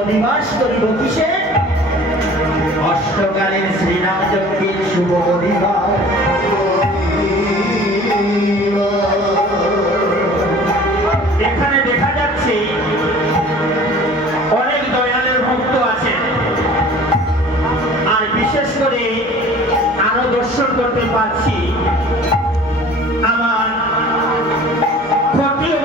অধিবাস করিব কিসে? অষ্টকালের শ্রীরাম যজ্ঞের শুভ অধিবাস। এখানে দেখা যাচ্ছে অনেক দয়ালের ভক্ত আছেন, আর বিশেষ করে আরো দর্শন করতে পারছি আমার ক্ষত্রিয়